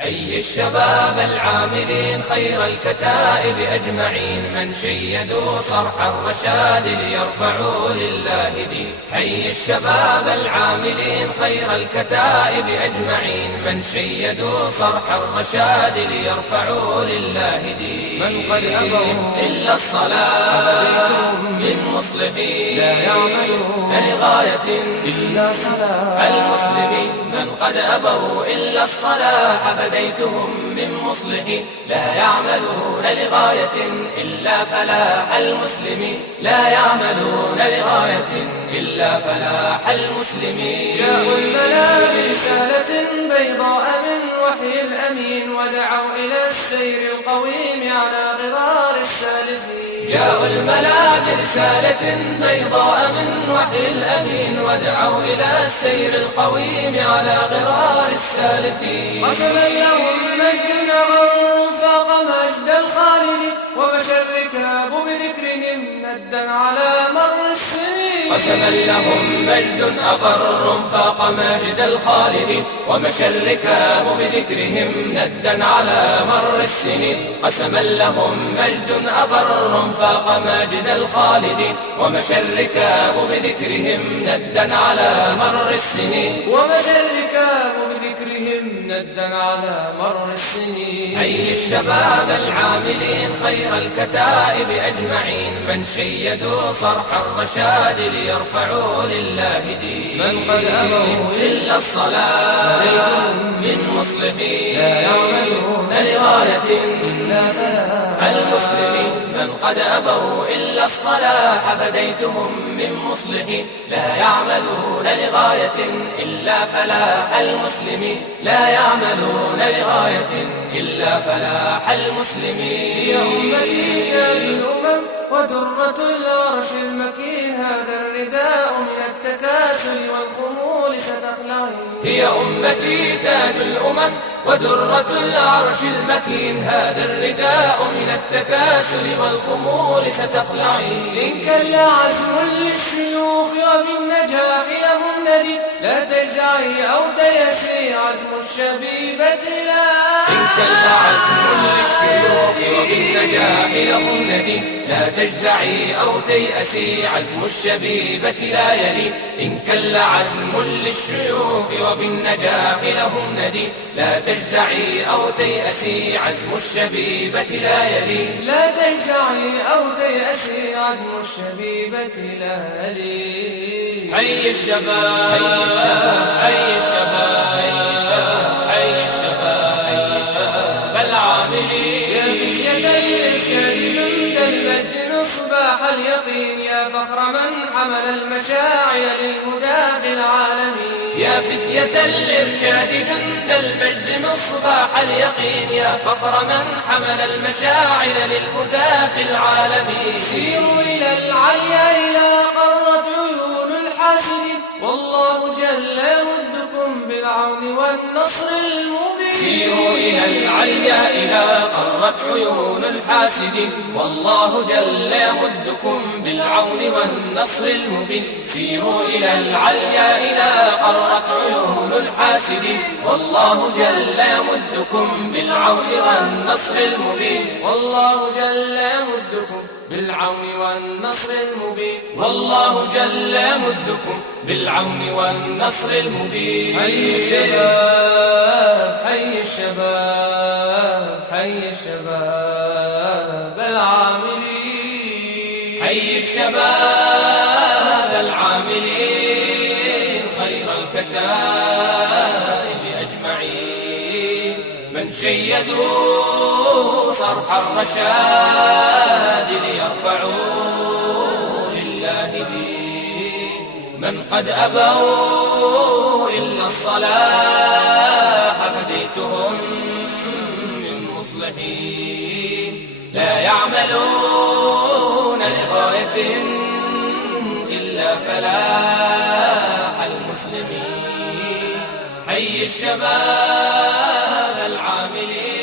حي الشباب العاملين خير الكتائب أجمعين، من شيدوا صرح الرشاد ليرفعوا لله دين. حي الشباب العاملين خير الكتائب أجمعين، من شيدوا صرح الرشاد ليرفعوا لله دين. من قد أبوا إلا الصلاة من مصلحين، لا يعملون لغاية إلا صلاح المسلمين. من قد أبوا إلا الصلاح فديتهم من مصلحين، لا يعملون لغاية إلا فلاح المسلمين، لا يعملون لغاية إلا فلاح المسلمين. جاءوا الملا برسالة بيضاء من وحي الأمين، ودعوا إلى السير القويم على غرار السالفين. جاءوا الملا برسالة بيضاء من وحي الأمين، ودعوا إلى السير القويم على غرار السالفين. قسما لهم مجد نغر فاق مجد الخالد، ومشى الركاب بذكرهم ندا على مر السنين. قسما لهم مجد أقر فاق مجد الخالد، ومشى الركاب بذكرهم ندا على مر السنين. قسما لهم مجد أقر فاق مجد الخالد، ومشى الركاب بذكرهم ندا على مر السنين. ومشى الركاب بذكرهم ندا على مر السنين. حي الشباب العاملين خير الكتائب أجمعين، من شيدوا صرح الرشاد ليرفعوا لله دين. من قد أبوا إلا الصلاة من مصلحين، لا يعملون لغاية إلا فلاح المسلمين. من قد أبوا إلا الصلاح فديتهم من مصلحين، لا يعملون لغاية إلا فلاح المسلمين، لا يعملون لغاية إلا فلاح المسلمين. يا أمتي تاج الأمم ودرة العرش المكين، هذا الرداء من التكاسل والخمول ستخلعين. هي أمتي تاج الأمم ودرة العرش المكين، هذا الرداء من التكاسل والخمول ستخلعين. إن كل عزم للشيوخ وبالنجاح لهم ندي، لا تجزعي أو تيسي عزم الشبيبة لا. إن كل عزم للشيوخ وبالنجاح لهم ندي، لا تجزعي أو تيأسي عزم الشبيبة لا يلي. إن كل عزم للشيوخ وبالنجاح لهم ندي، لا تجزعي أو تيأسي عزم الشبيبة لا يلي. لا تجزعي أو تيأسي عزم الشبيبة لا يلي. حي الشباب حي الشباب حي الشباب حي الشباب حي الشباب العاملين. يا فتية الإرشاد جند المجد مصباح اليقين، يا فخر من حمل المشاعر للهدى في العالمين. يا فتية الإرشاد جند المجد مصباح اليقين، يا فخر من حمل المشاعر للهدى في العالمين. سيروا إلى العليا إلى قرت عيون الحاسدين، والله جل يمدكم بالعون والنصر المبين. سيروا إلى العليا إلى قرت عيون الحاسدين، والله جل يمدكم بالعون والنصر المبين. سيروا إلى العليا إلى قرت عيون الحاسدين، والله جل يمدكم بالعون والنصر المبين. والله جل يمدكم بالعون والنصر المبين. والله جل يمدكم بالعون والنصر المبين. حي الشباب حي الشباب حي الشباب العاملين. حي الشباب العاملين خير الكتائب أجمعين، من شيدوا صرح الرشاد ليرفعوا لله دين. من قد أبوا إلا الصلاح فديتهم من مصلحين، لا يعملون لغاية إلا فلاح المسلمين. حي الشباب العاملين